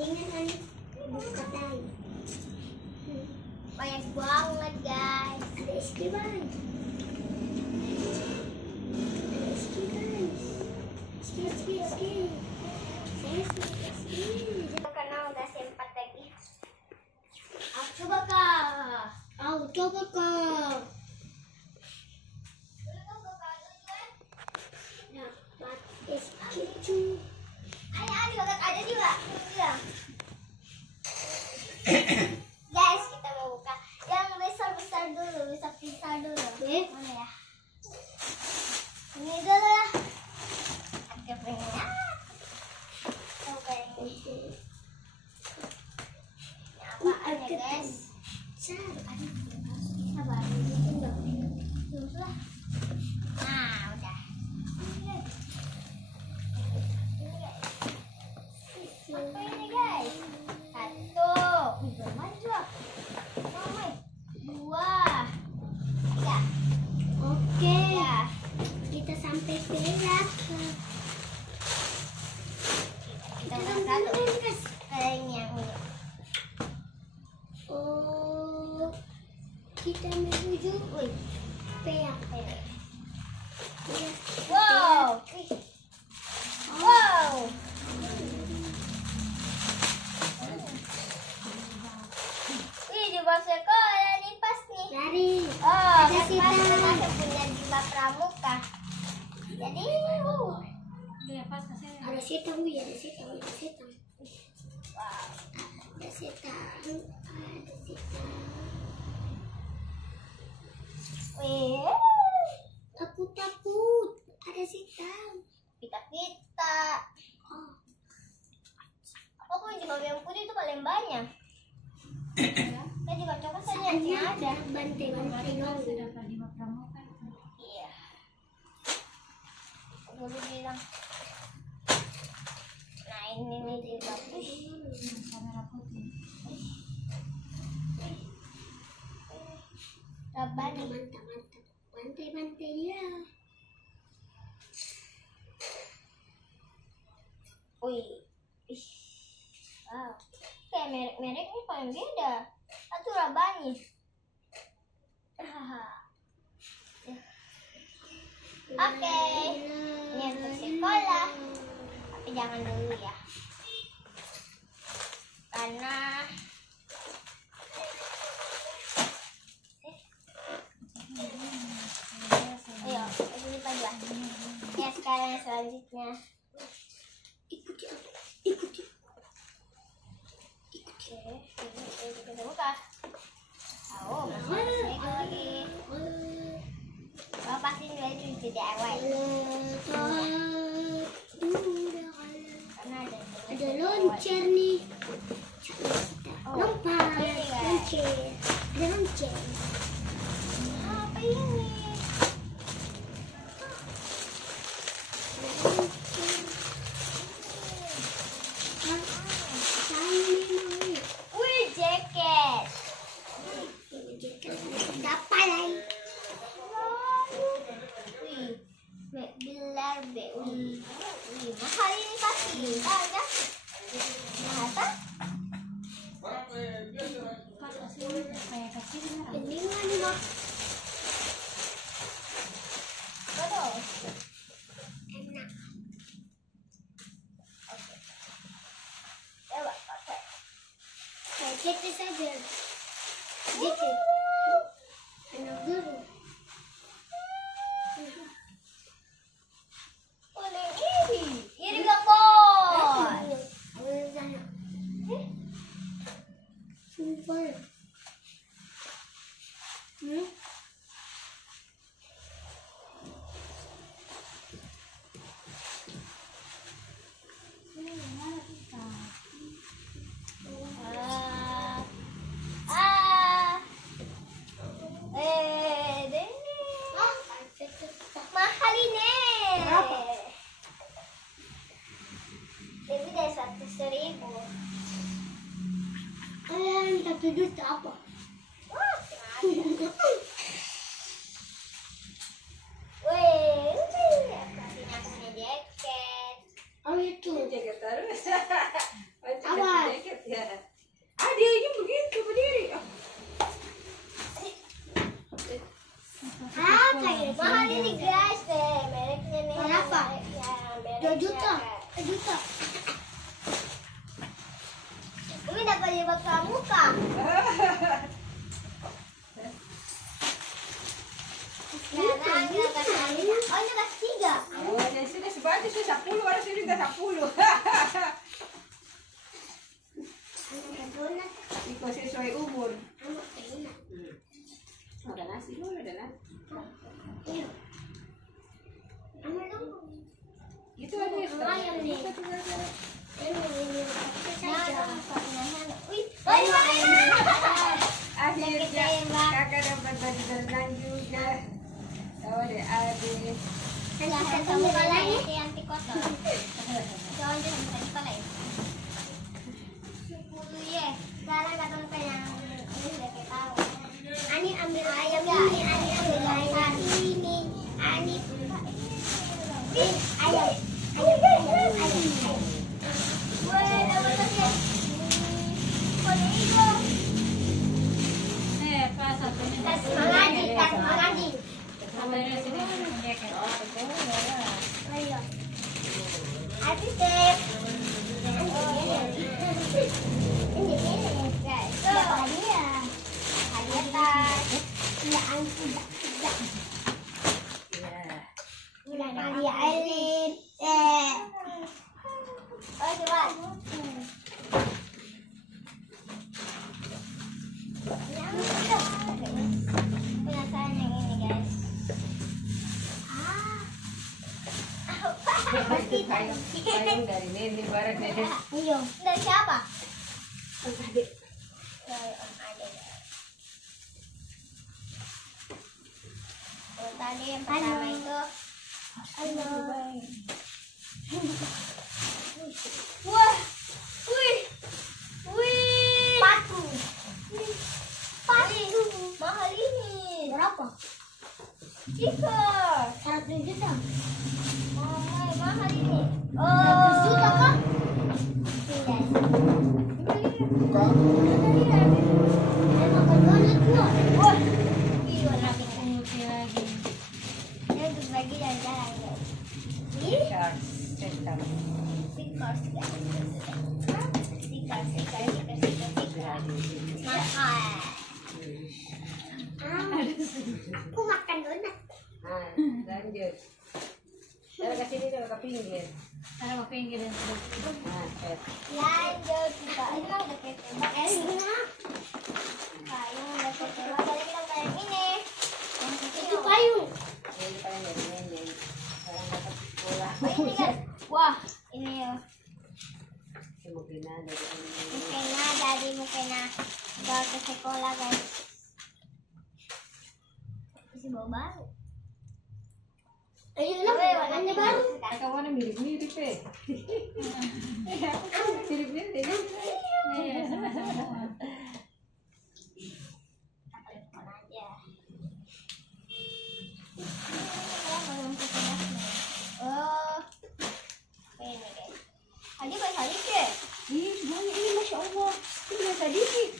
Mendingan buka tali. Banyak banget guys. Ada es krim guys. Ada es krim guys. Es krim. Karena udah sempat lagi. Coba kak. Coba kak. Dapat es krim. Ada juga. Guys, kita mau buka yang besar dulu, besar dulu. Mana ya? Ini dulu ya. Oke, pengen. Kita buka yang ini. Ini apaan ya guys? Sabar, sudah. Nah, udah. Apa ini guys? Satu, dua, tiga. Oke. Ya. Kita sampai berak. Kita buka satu. Kayaknya yang ini. Oh, kita menuju perak. Wow. Wow. Wih, juga sekolah nih pas nih. Lari. Oh, Ada kan sita. pas kita punya Bima Pramuka. Jadi, Ada setang, Wi. Ada setang. wow. Ada setang. Wih, Aku takut. Ada setang. kita. Oh, Aku punya juga yang putih itu paling banyak. Saya juga coba saja yang ada. Bantai dong. Iya. Aku dulu bilang. Nah ini nih bagus. Rabani. Mantap. Bantai ya. Wih. Ih. Wow. Kayak merek-mereknya paling beda. Satu Rabani. Oke. Ini untuk sekolah. Tapi jangan dulu ya. Karena ayo, ini aja. Ya sekarang yang selanjutnya. Ikuti. Oke, ini kita buka. Oh, masih lagi. Pasin dulu itu DIY. Karena Ada loncer nih. Lompat. ini guys. Ada loncer. Apa ini? Wih, jaket. Dapat lagi. Wih, gelar B. Wih, mahal ini pasti. Enggak? Mahal? Ini mana mak? Betul. Enak. Coba pakai. Kayak gitu saja. Gitu. Enak dulu. Boleh iri gambar. Super. Mahal ini. Berapa? Lebih dari 100.000. Kalian 1 juta apa? Wah, wih, aku punya jaket. Oh itu. Jaket terus. Awas. jebak pramuka. Sekarang kita kasih. Oh, ini kelas 3. Oh, ya sudah sebaca sudah 10, orang sudah juga 10. Donat. Ikut sesuai umur. Anak donat. Ada nasi dulu, ada nasi. Iya. Ambil dong. Itu ada Ayam nih. Kita tinggal ke- Akhirnya kakak dapat baju berenang juga. Oh, deh adik. Anti kotor. Jangan bisa dipalai. 10 ye. Sekarang katong ke yang ini sudah kita tahu. Ani ambil ayam ya. Ani ambil ayam. Ini Ani. Ayam. Ayam. Wah, dapat lagi. Konigo. Tas mangadi, tas mangadi. Ayo. Habis deh. Ini guys. Hadiah. Hadiah tas. Ya ampun. Hadiah Elin. Oh, coba. Penasaran yang ini guys. Itu kain dari nenek bareng nenek. Iya. Dari siapa? Adik. Dari Om Ade. Oh, tadi yang pertama itu. Halo. Wah. Wih. Wih. Sepatu. Sepatu. Mahal ini. Berapa? Stiker. 100 juta. Mahal ini. Oh. Juta kah? Tidak. Buka. Ada makan donat nggak? Wah. Ih, warna pink. Ini untuk bagi jalan-jalan guys. Ih. Charles, centang. Stiker, stiker. Mahal. Aku makan donat. Ah, lanjut. Jangan ke sini, jangan ke pinggir. Nah, Lanjut kita. Ini mah udah kayak tembak ya. Payung udah kayak tembak. Tadi kita payung ini. Itu payung. ini paling dari nenek. Sekarang dapat sekolah. Oh, ini kan. Wah, ini ya. Mungkin ada dari nenek. Mukena dari mukena bawa ke sekolah guys. Masih bawa baru. Ayo lah, warnanya baru. Kakak warna mirip-mirip mirip-mirip kan? Oh, ini guys. Tadi baik hadis ya? Ih, semuanya ini Masya Allah. Ini biasa dikit.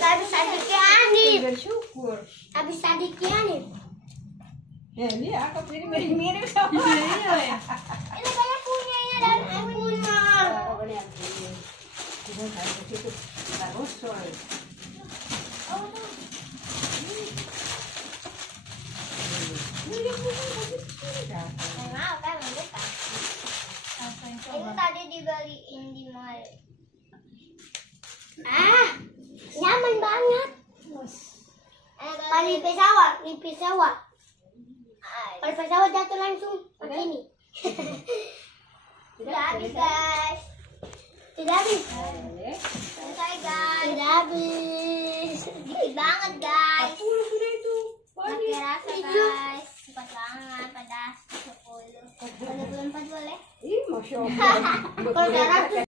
Habis sadikiani. Bersyukur. Habis sadikiani. Ya, ini aku ini mirip-mirip sama. Ini kayak punyanya dan aku punya. Apa nih aku ini? Kita harus ke situ. Terus soal. Oh, tuh. Saya mau kan bukan. Ini tadi dibeliin di mall. Nyaman banget. Paling pesawat, di pesawat. Kalau pesawat jatuh langsung ke sini. Sudah habis guys. Sudah habis. Selesai guys. Sudah habis. Dikit banget guys. 10 sudah itu. Pakai rasa guys. Cepat banget. Pedas 10. Kalau belum 4 boleh. Ih, Masya Allah. Kalau 200